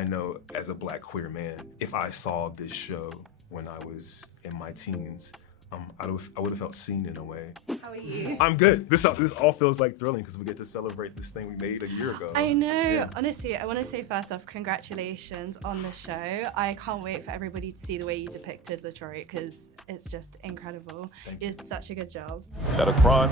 I know as a Black queer man, if I saw this show when I was in my teens, I would have felt seen in a way. How are you? I'm good. This all feels like thrilling because we get to celebrate this thing we made a year ago. I know. Yeah. Honestly, I want to say first off, congratulations on the show. I can't wait for everybody to see the way you depicted LaTroy because it's just incredible. You did such a good job. That a crime?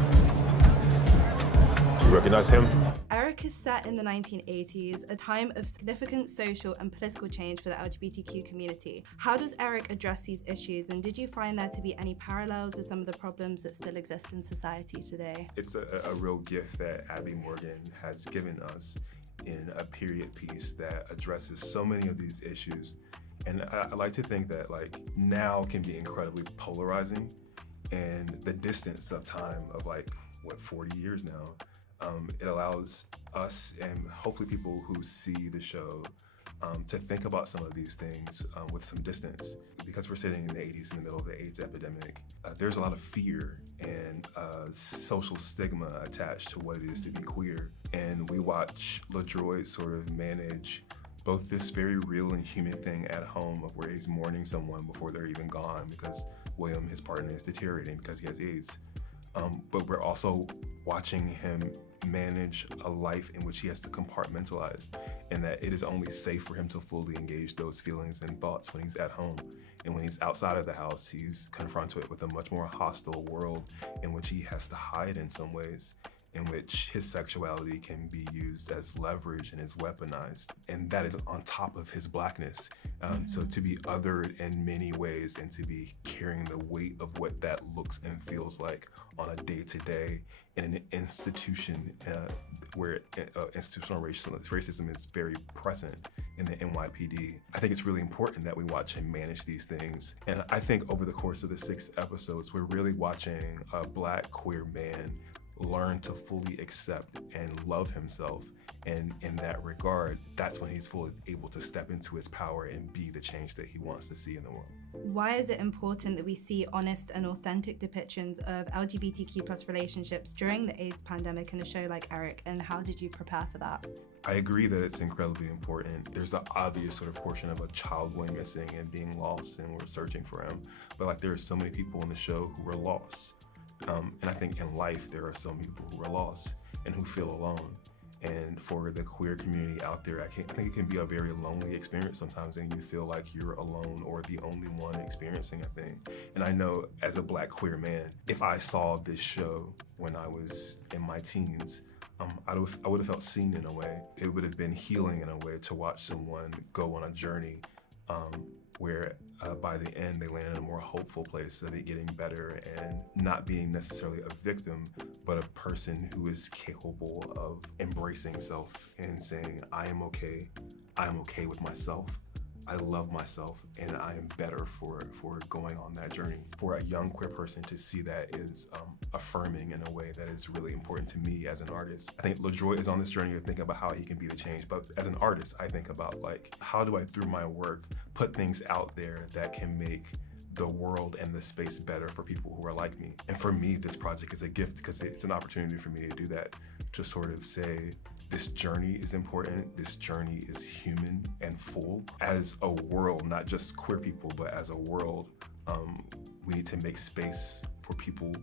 You recognize him? Eric is set in the 1980s, a time of significant social and political change for the LGBTQ community. How does Eric address these issues, and did you find there to be any parallels with some of the problems that still exist in society today? It's a real gift that Abby Morgan has given us in a period piece that addresses so many of these issues. And I like to think that now can be incredibly polarizing, and the distance of time of 40 years now, it allows us and hopefully people who see the show to think about some of these things with some distance. Because we're sitting in the 80s in the middle of the AIDS epidemic, there's a lot of fear and social stigma attached to what it is to be queer. And we watch LaDroit sort of manage both this very real and human thing at home of where he's mourning someone before they're even gone because William, his partner, is deteriorating because he has AIDS. But we're also watching him manage a life in which he has to compartmentalize, and that it is only safe for him to fully engage those feelings and thoughts when he's at home. And when he's outside of the house, he's confronted with a much more hostile world in which he has to hide in some ways, in which his sexuality can be used as leverage and is weaponized. And that is on top of his Blackness. So to be othered in many ways and to be carrying the weight of what that looks and feels like on a day-to-day in an institution where institutional racism is very present in the NYPD. I think it's really important that we watch him manage these things. And I think over the course of the 6 episodes, we're really watching a Black queer man learn to fully accept and love himself. And in that regard, that's when he's fully able to step into his power and be the change that he wants to see in the world. Why is it important that we see honest and authentic depictions of LGBTQ+ relationships during the AIDS pandemic in a show like Eric, and how did you prepare for that? I agree that it's incredibly important. There's the obvious sort of portion of a child going missing and being lost, and we're searching for him. But there are so many people in the show who are lost. And I think in life, there are so many people who are lost and who feel alone. And for the queer community out there, I think it can be a very lonely experience sometimes, and you feel like you're alone or the only one experiencing a thing. And I know as a Black queer man, if I saw this show when I was in my teens, I would have felt seen in a way. It would have been healing in a way to watch someone go on a journey where by the end they land in a more hopeful place of it getting better and not being necessarily a victim, but a person who is capable of embracing self and saying, I am okay with myself, I love myself, and I am better for going on that journey. For a young queer person to see that is affirming in a way that is really important to me as an artist. I think LaDroit is on this journey of thinking about how he can be the change, but as an artist, I think about how do I, through my work, put things out there that can make the world and the space better for people who are like me. And for me, this project is a gift because it's an opportunity for me to do that, to sort of say, this journey is important, this journey is human and full. As a world, not just queer people, but as a world, we need to make space for people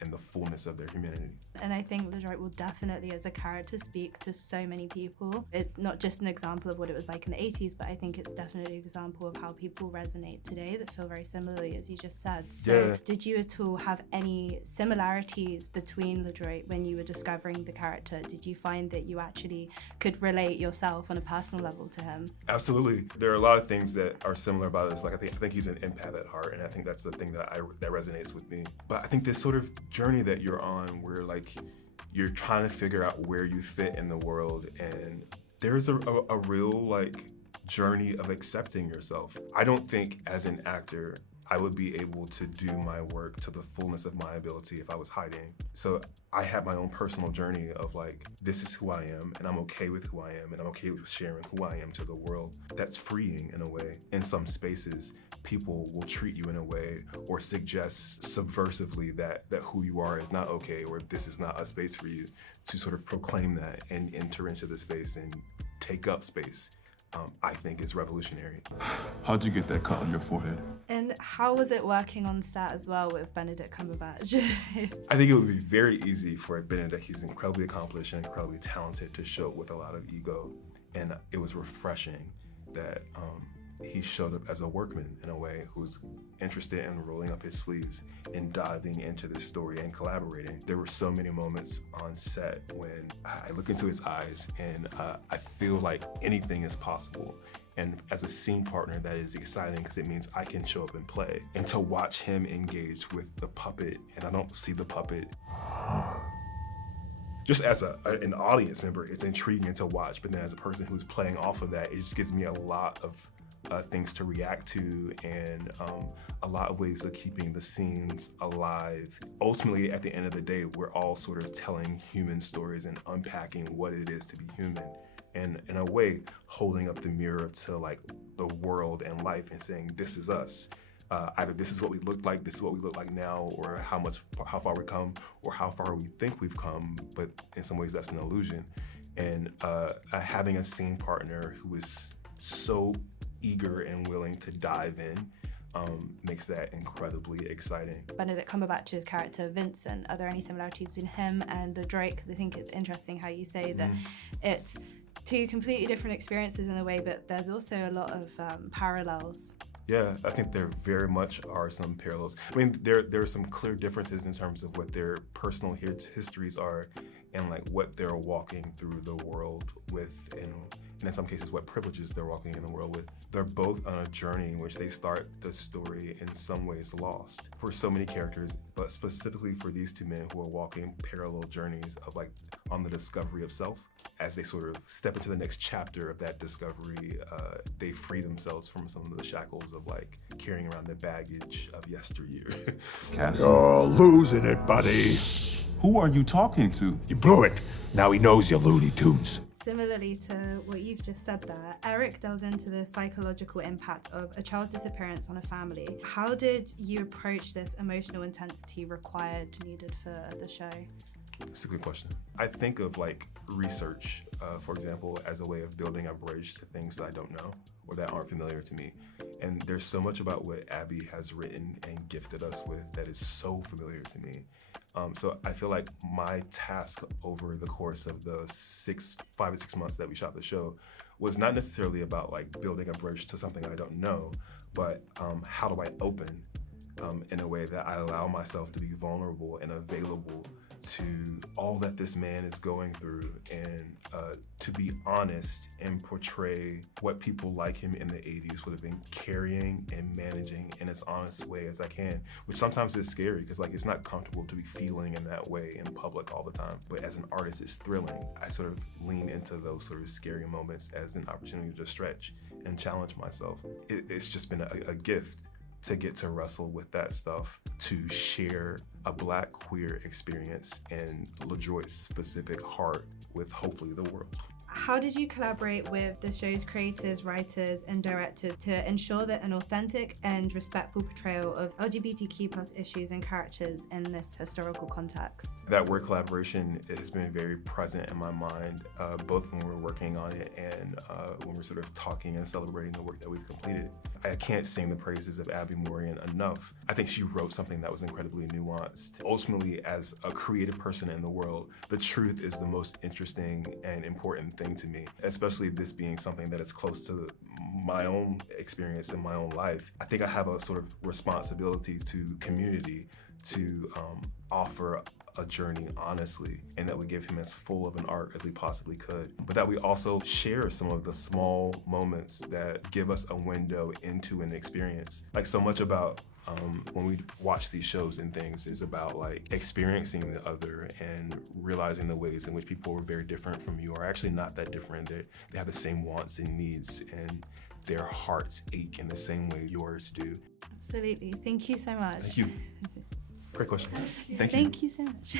in the fullness of their humanity. And I think LaDroit will definitely, as a character, speak to so many people. It's not just an example of what it was like in the 80s, but I think it's definitely an example of how people resonate today that feel very similarly, as you just said. So Did you at all have any similarities between LaDroit when you were discovering the character? Did you find that you actually could relate yourself on a personal level to him? Absolutely. There are a lot of things that are similar about us. I think he's an empath at heart, and I think that's the thing that resonates with me. But I think this sort of journey that you're on, where you're trying to figure out where you fit in the world, and there's a real journey of accepting yourself. I don't think as an actor I would be able to do my work to the fullness of my ability if I was hiding. So I have my own personal journey of this is who I am, and I'm okay with who I am, and I'm okay with sharing who I am to the world. That's freeing in a way. In some spaces, people will treat you in a way or suggest subversively that who you are is not okay, or this is not a space for you, to sort of proclaim that and enter into the space and take up space I think is revolutionary. How'd you get that cut on your forehead? And how was it working on set as well with Benedict Cumberbatch? I think it would be very easy for Benedict. He's incredibly accomplished and incredibly talented to show up with a lot of ego. And it was refreshing that he showed up as a workman in a way who's interested in rolling up his sleeves and diving into the story and collaborating. There were so many moments on set when I look into his eyes and I feel like anything is possible. And as a scene partner, that is exciting because it means I can show up and play. And to watch him engage with the puppet, and I don't see the puppet, just as an audience member, it's intriguing to watch, but then as a person who's playing off of that, it just gives me a lot of things to react to and a lot of ways of keeping the scenes alive. Ultimately, at the end of the day, we're all sort of telling human stories and unpacking what it is to be human. And in a way, holding up the mirror to like the world and life and saying, this is us. Either this is what we look like, this is what we look like now, or how far we come, or how far we think we've come, but in some ways that's an illusion. And having a scene partner who is so eager and willing to dive in makes that incredibly exciting. Benedict Cumberbatch's character Vincent, are there any similarities between him and the Drake? Because I think it's interesting how you say that it's two completely different experiences in a way, but there's also a lot of parallels. Yeah, I think there very much are some parallels. I mean, there are some clear differences in terms of what their personal histories are and like what they're walking through the world with, and in some cases what privileges they're walking in the world with. They're both on a journey in which they start the story in some ways lost for so many characters, but specifically for these two men who are walking parallel journeys of like on the discovery of self. As they sort of step into the next chapter of that discovery, they free themselves from some of the shackles of like carrying around the baggage of yesteryear. Cassie. You're losing it, buddy. Who are you talking to? You blew it. Now he knows you're Looney Tunes. Similarly to what you've just said there, Eric delves into the psychological impact of a child's disappearance on a family. How did you approach this emotional intensity needed for the show? That's a good question. I think of like research, for example, as a way of building a bridge to things that I don't know or that aren't familiar to me. And there's so much about what Abby has written and gifted us with that is so familiar to me. So I feel like my task over the course of the 5 to 6 months that we shot the show was not necessarily about like building a bridge to something I don't know, but how do I open in a way that I allow myself to be vulnerable and available to all that this man is going through, and to be honest and portray what people like him in the 80s would have been carrying and managing in as honest way as I can, which sometimes is scary because like it's not comfortable to be feeling in that way in public all the time. But as an artist, it's thrilling. I sort of lean into those sort of scary moments as an opportunity to stretch and challenge myself. It's just been a gift to get to wrestle with that stuff, to share a Black queer experience in LaJoy's specific heart with hopefully the world. How did you collaborate with the show's creators, writers, and directors to ensure that an authentic and respectful portrayal of LGBTQ+ issues and characters in this historical context? That word collaboration has been very present in my mind, both when we're working on it and when we're sort of talking and celebrating the work that we've completed. I can't sing the praises of Abby Morgan enough. I think she wrote something that was incredibly nuanced. Ultimately, as a creative person in the world, the truth is the most interesting and important thing to me, especially this being something that is close to my own experience in my own life. I think I have a sort of responsibility to community to offer a journey honestly, and that we give him as full of an arc as we possibly could, but that we also share some of the small moments that give us a window into an experience. Like so much about when we watch these shows and things is about like experiencing the other and realizing the ways in which people are very different from you are actually not that different. They have the same wants and needs, and their hearts ache in the same way yours do. Absolutely. Thank you so much. Thank you. Great questions. Thank you so much.